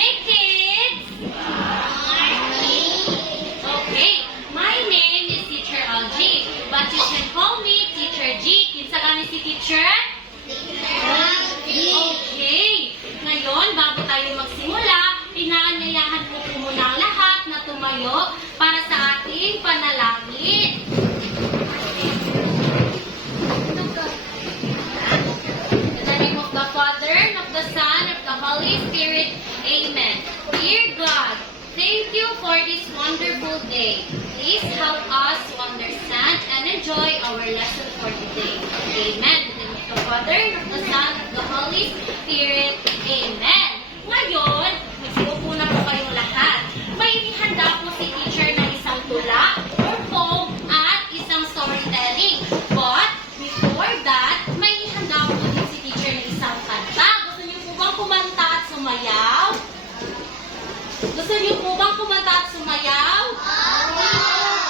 morning, kids! Okay, my name is Teacher Algie, but you can call me Teacher G. Kinsa gani si Teacher? Okay, ngayon, bago tayo magsimula, inaanyayahan ko po muna ang lahat na tumayo para sa ating panalangin. In the name of the Father, and of the Son, and of the Holy Spirit, Amen. Dear God, thank you for this wonderful day. Please help us to understand and enjoy our lesson for today. Amen. In the name of the Father, and of the Son, and of the Holy Spirit, Amen. Ngayon, magsiupo na po kayong lahat. May inihanda po si teacher ng isang tula, or poem, at isang storytelling. But, before that, may inihanda po din si teacher ng isang kanta. Gusto niyo po bang kumanta at sumayaw? Gusto niyo po bang kumanta at sumayaw?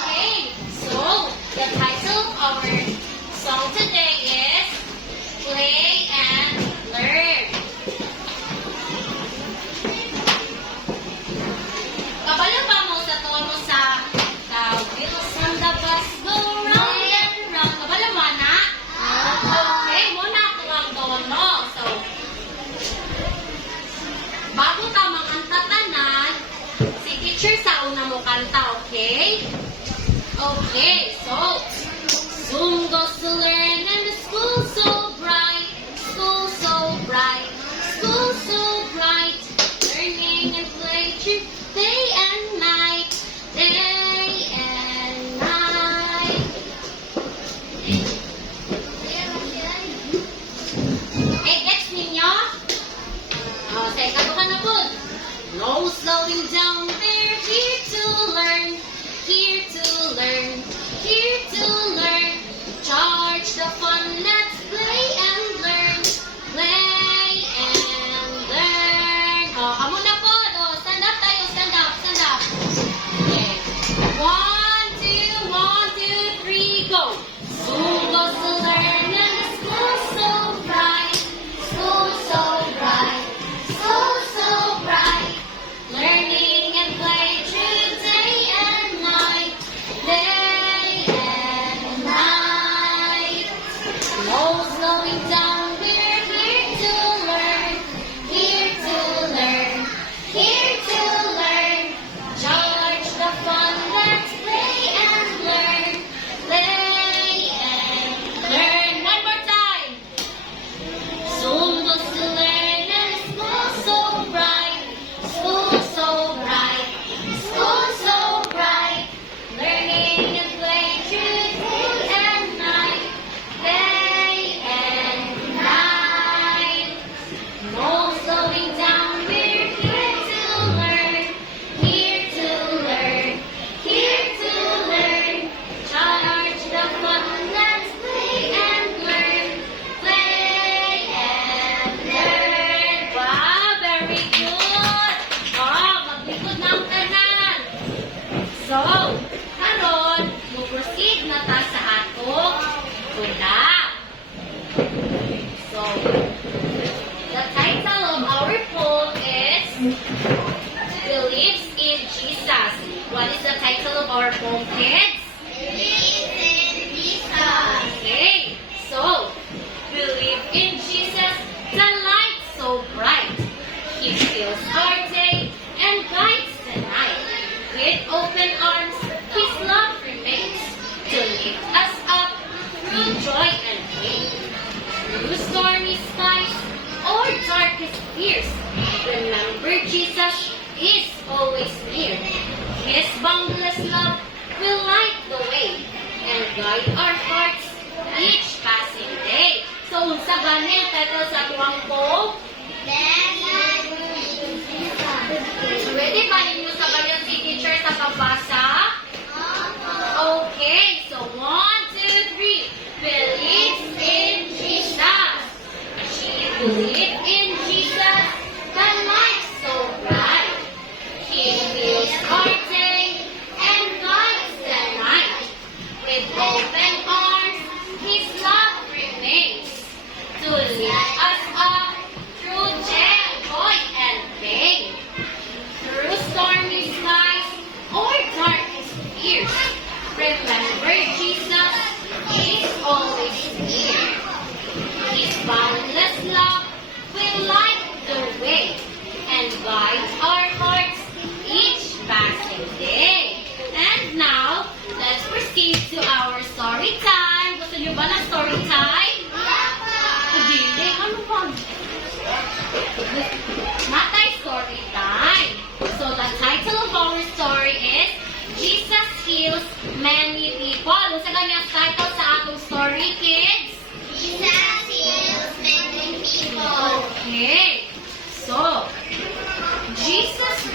Okay. So, the title of our song today is Play and Learn. Kabalo ba mo sa tono sa The wheels on the bus go round and round? Kabalo mo na? Okay, muna ako ang tono. So, bago tamang ang tatanan, si teacher sa una mo kanta, okay? Okay, so, Zoom goes to learn and the school so bright, school so bright, school so bright, learning and play day and night, day and night. Eh, gets ninyo? Say, kabukan na po. No slowing down, they're here to learn, here to learn, here to learn. Charge the fun, let's play and learn, play and learn. Kamo na po. Stand up tayo, stand up, stand up. Okay. 1, 2, 1, 2, 3, go. School goes to learn and the school so bright, school so bright, school so bright. Learning and play through day and night, day and night. No slowing down, we're here to learn, here to learn, here to learn. Charge the fun, let's play and learn, play and learn. One more time. Zoom goes to learn and school so bright, school so bright, school so bright. Learning and play through day and night, day and night. No slowing down, we're here to learn, here to learn, here to learn. Charge the fun, let's play and learn, play and learn. Wow, very good. Maglikod na ang tanan. So, karon, mag-proceed na ta sa atong tula. So, the title of our poem is Believes in Jesus. What is the title of our poem, kids? Okay, so, believe in Jesus, the light so bright. He fills our day and guides the night. With open arms, His love remains to lift us up through joy and pain. Through stormy skies or darkest fears, remember Jesus is always near. His boundless love will light the way and guide our hearts each passing day. So, unsa gani ang title sa tuwang poem? Ready ba ninyo sa ganyan si teacher sa pagbasa? Okay, so 1, 2, 3. Believe in Jesus. She believed in Jesus, the light so bright. He fills our day and guides the night. With open arms, His love remains to lift us up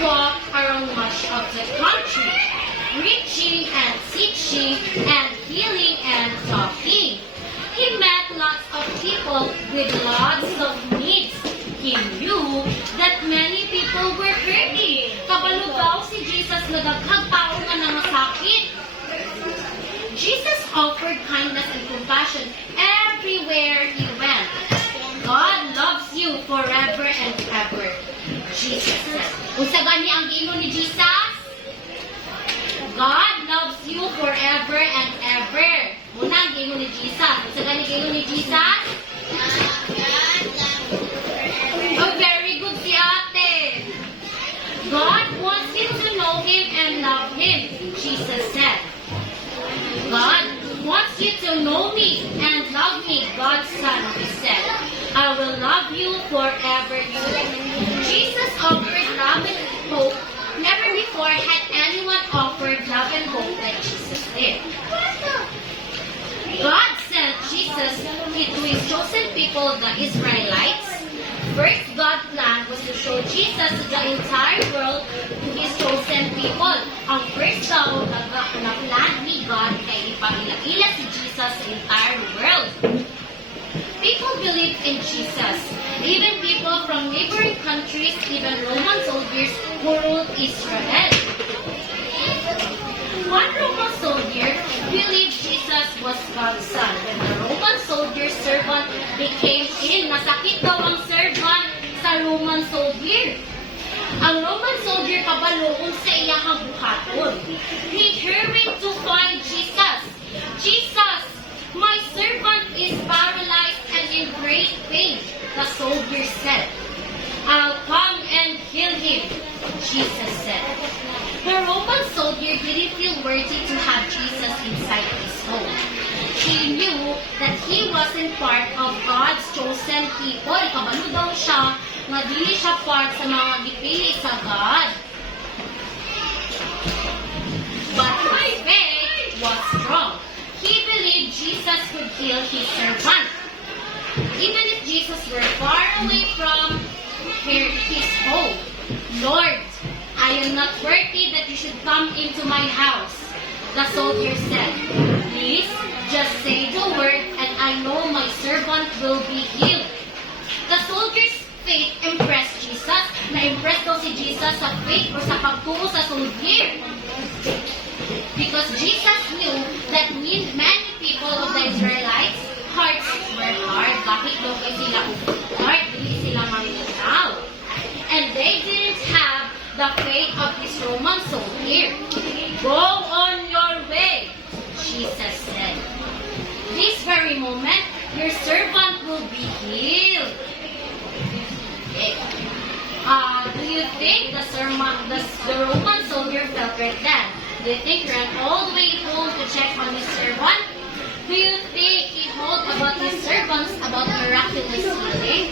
walked around much of the country, preaching and teaching and healing and talking. He met lots of people with lots of needs. He knew that many people were hurting. Kabalo daw si Jesus na daghang tao nga nangasakit. Jesus offered kindness and compassion everywhere he went. God loves you forever and ever, Jesus said. Unsa gani ang giingon ni Jesus? God loves you forever and ever. Muna ang giingon ni Jesus. Unsa gani giingon ni Jesus? Oh, very good si ate. God wants you to know Him and love Him, Jesus said. God wants you to know me and love me, God's Son, He said. I will love you forever. Jesus offered love and hope. Never before had anyone offered love and hope like Jesus did. God sent Jesus to His chosen people, the Israelites. First, God's plan was to show Jesus to the entire world to His chosen people. Ang first daw na plan ni God kay ipakilala si Jesus sa entire world. People believed in Jesus. Even people from neighboring countries, even Roman soldiers who ruled Israel. One Roman soldier believed Jesus was God's son. When the Roman soldier's servant became ill, nasakit daw ang servant sa Roman soldier. Ang Roman soldier kabaloon sa iyang buhaton. He hurried to find Jesus. Jesus, my servant is paralyzed and in great pain, the soldier said. I'll come and heal him, Jesus said. The Roman soldier didn't feel worthy to have Jesus inside his home. He knew that he wasn't part of God's chosen people. Kabalo daw siya nga dili siya part sa mga gipili sa God. But his faith was strong. He believed Jesus could heal his servant. Even if Jesus were far away from his home. Lord, I am not worthy that you should come into my house, the soldier said. Please, just say the word and I know my servant will be healed. The soldier's faith impressed Jesus. Na-impress daw si Jesus sa faith o sa pagtuo sa soldier. Because Jesus knew that many people of the Israelites' hearts were hard. Bakit daw kayo sila hard? Hindi sila mamitaw. And they didn't have the faith of this Roman soldier. Go on your way, Jesus said. This very moment, your servant will be healed. Do you think the Roman soldier felt right then? Do you think he ran all the way home to check on his servant? Do you think he told about his servants about miraculous healing?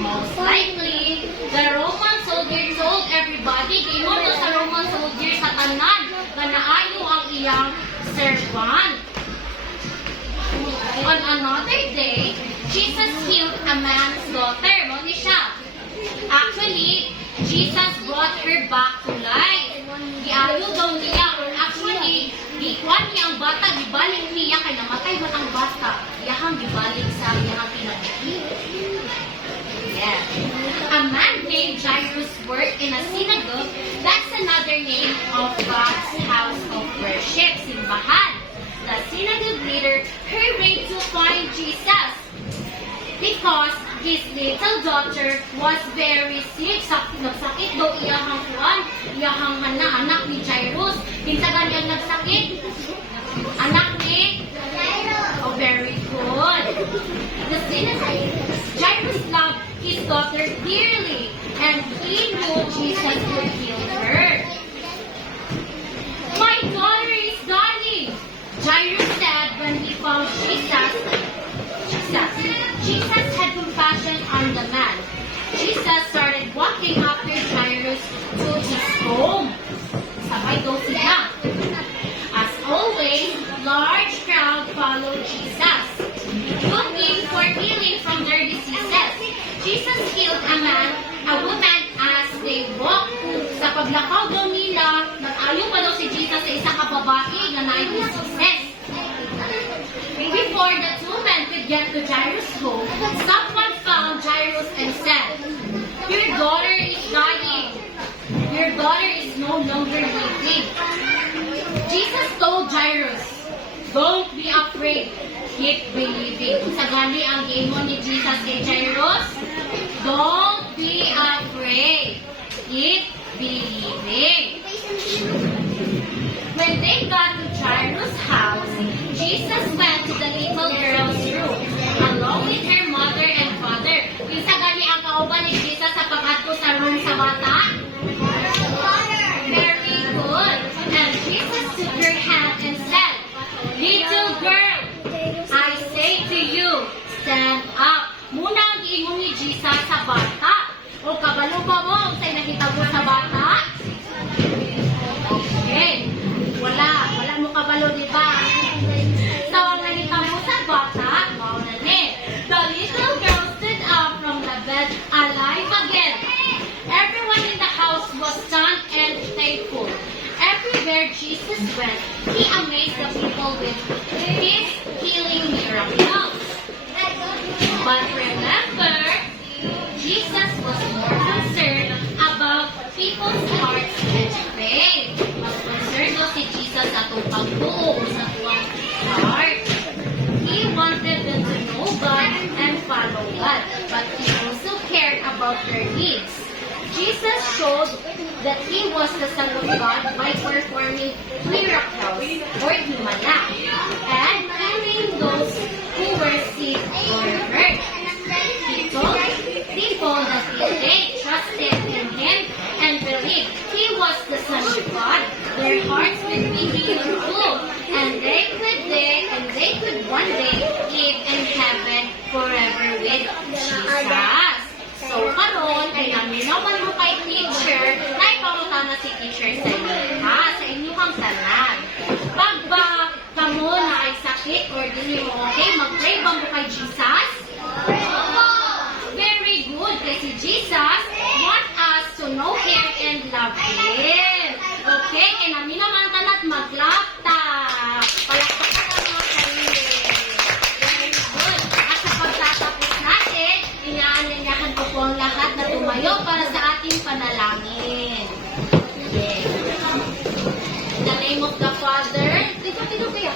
Most likely, the Roman soldier told everybody, giingon sa Roman soldier sa tanan, na naayo ang iyang servant. On another day, Jesus healed a man's daughter. Mali siya. Actually, Jesus brought her back to life. Giayo daw niya, or actually, gikuan niya ang bata, gibalik niya, kaya namatay man ang bata. Iyahang gibalik sa iyahang pinagiging. Yeah. A man named Jairus worked in a synagogue. That's another name of God's house of worship, simbahan. The synagogue leader hurried to find Jesus because his little daughter was very sick. Nagsakit daw iyahang kuwan, iyahang anak ni Jairus. Pinsagan niyang nagsakit? Anak ni? Oh, very good. The synagogue, Jairus loved his daughter dearly, and he knew Jesus would heal her. My daughter is dying, Jairus said when he found Jesus. Jesus had compassion on the man. Jesus started walking after Jairus to his home. Sabay daw sila. As always, large crowd followed Jesus, looking for healing from their diseases. Jesus healed a woman as they Sa paglakaw daw nila, nag-ayo pa daw si Jesus sa isang kababae na nai-diseases. Before the two men could get to Jairus' home, someone found Jairus and said, "Your daughter is dying. Your daughter is no longer living." Jesus told Jairus, "Don't be afraid. Keep believing." Sa gani ang giingon ni Jesus kay Jairus, don't be afraid. Keep believing. When they got to Jairus' house, Jesus went to the little girl's room, along with her mother and father. Yung sa gani ang kauban ni Jesus sa pag-adto sa room sa bata? Very good. And Jesus took her hand and said, "Little girl, I say to you, stand up." Muna ang giingon ni Jesus sa bata. O kabalo ba mo ang sa'y nakita mo sa bata? Okay. Wala mo kabalo, di ba? So, ang nakita mo sa bata, mauna ni. The little girl stood up from the bed, alive again. Everyone in the house was stunned and thankful. Everywhere Jesus went, he amazed the people with his healing miracles. But remember, Jesus was more concerned about people's hearts and faith. Mas concerned daw si Jesus sa itong pagbuo sa tuwang heart. He wanted them to know God and follow God, but he also cared about their needs. Jesus showed that he was the Son of God by performing miracles or himala and healing those who were sick or hurt. He told people that if they trusted in him and believed he was the Son of God, their hearts would be healed too, and they could one day live in heaven forever with Jesus. So, karon ay naminawan mo kay teacher, na ipangutana si teacher sa inyo, ha? Sa inyong tanan. Pag ba kamo na ay sakit or dili mo okay, mag-pray ba mo kay Jesus? Very good, kasi Jesus want us to know Him and love Him. Okay, kaya naminawan tanan at mag-laptop. Palakpakan ang mga sarili. Very good. At sa pagtatapos natin, inaanyayahan ko po ang lahat na tumayo para sa ating panalangin. Yes. In the name of the Father, dito kaya.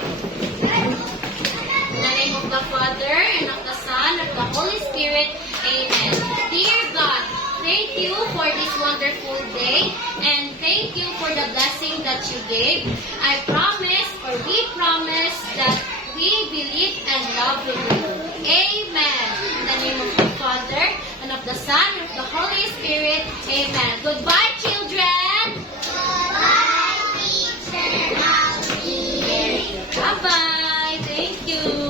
In the name of the Father, and of the Son, and of the Holy Spirit, Amen. Dear God, thank you for this wonderful day, and thank you for the blessing that you gave. I promise, or we promise, that we believe and love you. Amen. In the name of the Father, and of the Son, and of the Holy Spirit. Amen. Goodbye, children. Bye, teacher. Bye-bye. Thank you.